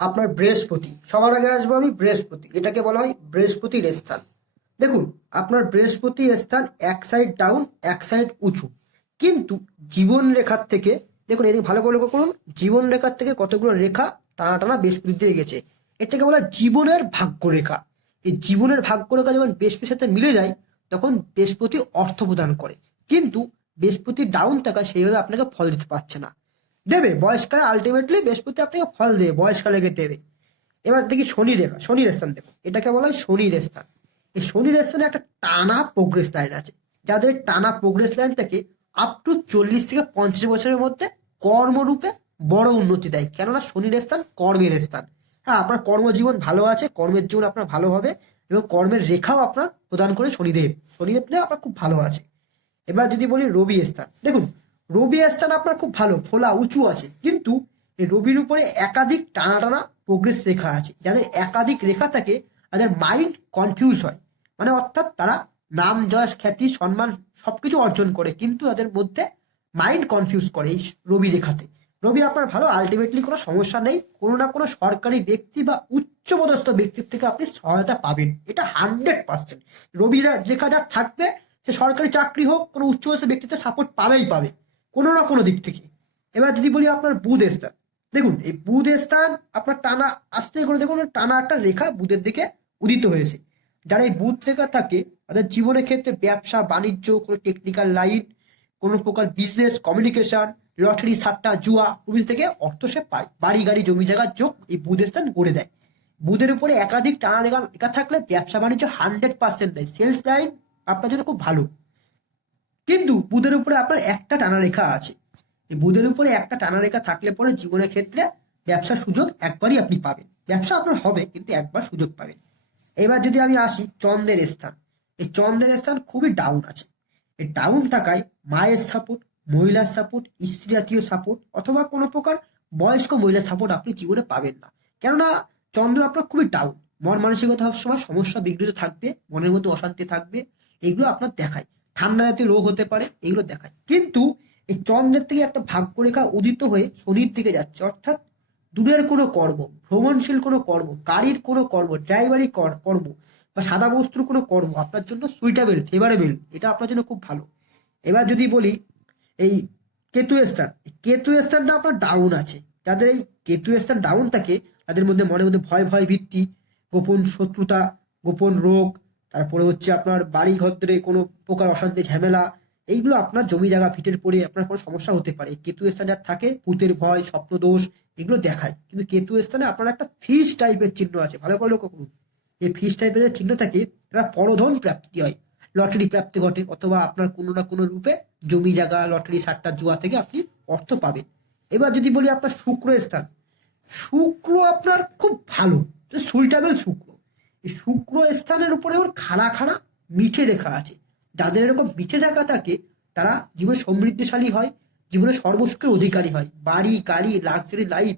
আপনার বৃহস্পতি। সবার আগে আসব আমি বৃহস্পতি। এটাকে বলা হয় বৃহস্পতির স্থান। দেখুন, আপনার বৃহস্পতি স্থান এক সাইড ডাউন এক সাইড উঁচু। কিন্তু জীবন রেখার থেকে, দেখুন এদিকে ভালো করে লক্ষ্য করুন, জীবন রেখার থেকে কতগুলো রেখা টানা টানা বৃহস্পতির দিকে গেছে। এটাকে বলা জীবনের ভাগ্য রেখা। এই জীবনের ভাগ্য রেখা যখন বৃহস্পতির সাথে মিলে যায়, তখন বৃহস্পতি অর্থ প্রদান করে। কিন্তু বৃহস্পতি ডাউন থাকা সেইভাবে আপনাকে ফল দিতে পারছে না। দেবে বয়সকালে আলটিমেটলি বৃহস্পতি আপনাকে ফল দেবে বয়সকালে দেবে। এবার দেখি শনি রেখা শনির স্থান দেখো, এটাকে বলা হয় শনির স্থান এই শনির স্থানে একটা টানা প্রোগ্রেস লাইন আছে, যাদের টানা প্রোগ্রেস লাইন থেকে আপ টু চল্লিশ থেকে পঞ্চাশ বছরের মধ্যে কর্মরূপে বড় উন্নতি দেয়, কেননা শনির স্থান কর্মের স্থান হ্যাঁ আপনার কর্মজীবন ভালো আছে, কর্মের জীবন আপনার ভালো হবে, এবং কর্মের রেখাও আপনার প্রদান করে শনিদেব শনিদেব আপনার খুব ভালো আছে। এবার যদি বলি রবি স্থান, দেখুন রবি স্থান আপনার খুব ভালো, ফোলা উঁচু আছে। কিন্তু এই রবির উপরে একাধিক টানা টানা প্রোগ্রেস রেখা আছে। যাদের একাধিক রেখা থাকে, তাদের মাইন্ড কনফিউজ হয়। মানে অর্থাৎ তারা নাম, যশ, খ্যাতি, সম্মান সবকিছু অর্জন করে, কিন্তু তাদের মধ্যে মাইন্ড কনফিউজ করে এই রবি রেখাতে। রবি আপনার ভালো আলটিমেটলি কোনো সমস্যা নেই। কোনো না কোনো সরকারি ব্যক্তি বা উচ্চপদস্থ ব্যক্তির থেকে আপনি সহায়তা পাবেন। এটা হান্ড্রেড পার্সেন্ট রবি রেখা যা থাকবে, সে সরকারি চাকরি হোক, কোনো উচ্চপদস্থ ব্যক্তিতে সাপোর্ট পাবেই পাবে। কোনো না কোনো দিক থেকে। এবার যদি বলি আপনার বুধ স্থান, দেখুন এই বুধ স্থান আপনার টানা, আস্তে করে দেখুন, টানা একটা রেখা বুধের দিকে উদিত হয়েছে। যারা এই বুধ রেখা থাকে, তাদের জীবনের ক্ষেত্রে ব্যবসা, বাণিজ্য, কোনো টেকনিক্যাল লাইন কোনো প্রকার বিজনেস কমিউনিকেশন লটারি সাট্টা জুয়া প্রভৃতি থেকে অর্থ সে পায়। বাড়ি, গাড়ি, জমি জায়গার যোগ এই বুধ স্থান গড়ে দেয়। বুধের উপরে একাধিক টানা রেখা রেখা থাকলে ব্যবসা, বাণিজ্য হান্ড্রেড পার্সেন্ট দেয়। সেলস লাইন আপনার জন্য খুব ভালো। কিন্তু বুধের উপরে আপনার একটা টানা রেখা আছে। এই বুধের উপরে একটা টানা রেখা থাকলে পরে জীবনের ক্ষেত্রে ব্যবসার সুযোগ একবারই আপনি পাবেন। ব্যবসা আপনার হবে, কিন্তু একবার সুযোগ পাবেন। এবার যদি আমি আসি চন্দ্রের স্থান, এই চন্দ্রের স্থান খুবই ডাউন আছে। এই ডাউন থাকায় মায়ের সাপোর্ট মহিলার সাপোর্ট স্ত্রী জাতীয় সাপোর্ট অথবা কোনো প্রকার বয়স্ক মহিলার সাপোর্ট আপনি জীবনে পাবেন না। কেননা চন্দ্র আপনার খুবই ডাউন মন মানসিকতা সবসময় সমস্যা বিঘ্নিত থাকবে, মনের মধ্যে অশান্তি থাকবে, এগুলো আপনার দেখায়। ঠান্ডা জাতীয় রোগ হতে পারে এগুলো দেখায়। কিন্তু এই চন্দ্রের থেকে একটা ভাগ্যরেখা উদিত হয়ে শনির দিকে যাচ্ছে। অর্থাৎ দূরের কোনো কর্ম, ভ্রমণশীল কোনো কর্ম, গাড়ির কোনো কর্ম, ড্রাইভারি কর্ম বা সাদা বস্তুর কোনো কর্ম আপনার জন্য সুইটেবল ফেভারেবল এটা আপনার জন্য খুব ভালো। এবার যদি বলি এই কেতু স্থান কেতু স্থানটা আপনার ডাউন আছে। যাদের এই কেতু স্থান ডাউন থাকে, তাদের মধ্যে মনের মধ্যে ভয় ভয় ভিত্তি গোপন শত্রুতা, গোপন রোগ তারপরে হচ্ছে আপনার বাড়ি ঘরে কোনো প্রকার অশান্তি, ঝামেলা, এইগুলো আপনার জমি জায়গা ফিটের পড়ে আপনার কোনো সমস্যা হতে পারে। কেতু স্থান যার থাকে ভূতের ভয় স্বপ্নদোষ এগুলো দেখায়। কিন্তু কেতু স্থানে আপনার একটা ফিস টাইপের চিহ্ন আছে। ভালো করে লক্ষ্য করুন। এই ফিস টাইপের যে চিহ্ন থাকে, এটা পরধন প্রাপ্তি হয়। লটারি প্রাপ্তি ঘটে, অথবা আপনার কোনো না কোনো রূপে জমি জায়গা, লটারি সাট্টা জুয়া থেকে আপনি অর্থ পাবেন। এবার যদি বলি আপনার শুক্র স্থান, শুক্র আপনার খুব ভালো সুইটেবল শুক্র। শুক্র স্থানের উপরে ওর খাড়া খাড়া মিঠে রেখা আছে। যাদের এরকম মিঠে রেখা থাকে, তারা জীবনে সমৃদ্ধিশালী হয়, জীবনে সর্বসুখের অধিকারী হয়। বাড়ি, গাড়ি লাক্সারি লাইফ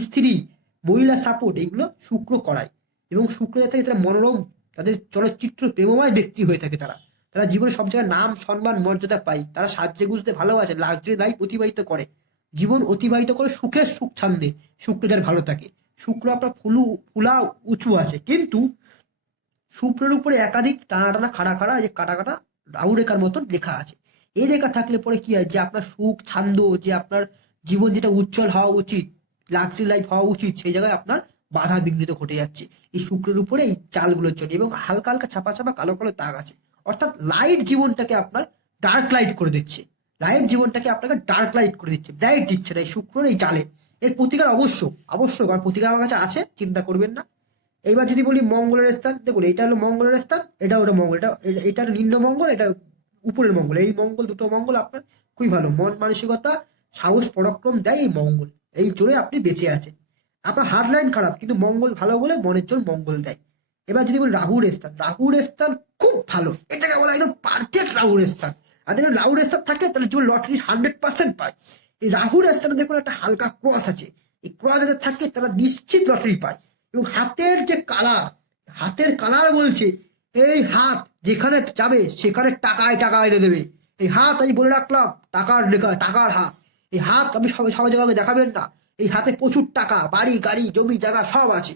স্ত্রী, মহিলা সাপোর্ট এগুলো শুক্র করায়। এবং শুক্র থাকে তারা মনোরম, তাদের চলচ্চিত্র প্রেমময় ব্যক্তি হয়ে থাকে তারা। তারা জীবনে সব জায়গায় নাম, সম্মান, মর্যাদা পায়। তারা সাহায্যে বুঝতে ভালোবাসে লাক্সারি লাইফ অতিবাহিত করে। জীবন অতিবাহিত করে সুখের সুখ ছান্দে শুক্র যার ভালো থাকে। শুক্র আপনার ফুলু, ফুলা উঁচু আছে। কিন্তু শুক্রের উপরে একাধিক টানা টানা খাড়া খাড়া যে কাটা কাটা রেখার মতন লেখা আছে। এই রেখা থাকলে পরে কি হয়? যে আপনার সুখ, ছান্দ, যে আপনার জীবন যেটা উজ্জ্বল হওয়া উচিত লাক্সারি লাইফ হওয়া উচিত, সেই জায়গায় আপনার বাধা বিঘ্নিত ঘটে যাচ্ছে। এই শুক্রের উপরে এই চালগুলোর জন্য এবং হালকা হালকা ছাপা ছাপা কালো কালো দাগ আছে। অর্থাৎ লাইট জীবনটাকে আপনার ডার্ক লাইট করে দিচ্ছে। লাইট জীবনটাকে আপনাকে ডার্ক লাইট করে দিচ্ছে। ব্রাইট দিচ্ছে না, এই শুক্রের এই চালে এর প্রতিকার অবশ্য অবশ্যই, কারণ প্রতিকার আমার কাছে আছে, চিন্তা করবেন না। এইবার যদি বলি মঙ্গলের স্থান, দেখুন, এটা হলো মঙ্গলের স্থান এটা ওটা মঙ্গল, এটা, এটা- নিম্ন মঙ্গল, এটা উপরের মঙ্গল। এই মঙ্গল, দুটো মঙ্গল আপনার খুবই ভালো, মন মানসিকতা, সাহস, পরাক্রম দেয় এই মঙ্গল। এই জোরে আপনি বেঁচে আছেন। আপনার হার্ড লাইন খারাপ, কিন্তু মঙ্গল ভালো বলে মনের জোর মঙ্গল দেয়। এবার যদি বলি রাহুর স্থান রাহুর স্থান খুব ভালো, এটাকে বলা একদম পারফেক্ট রাহুর স্থান। আর যদি রাহুর স্থান থাকে, তাহলে লটারি হান্ড্রেড পার্সেন্ট পায়। এই রাহুর স্থানে দেখুন একটা হালকা ক্রস আছে। এই ক্রস যাদের থাকে তারা নিশ্চিত লটারি পায়। এবং হাতের যে কালার হাতের কালার বলছে, এই হাত যেখানে যাবে সেখানে টাকায় টাকা এনে দেবে। এই হাত আমি বলে রাখলাম, টাকার টাকার হাত। এই হাত আপনি সবাই সবাই জায়গায় দেখাবেন না। এই হাতে প্রচুর টাকা, বাড়ি, গাড়ি, জমি, জায়গা সব আছে।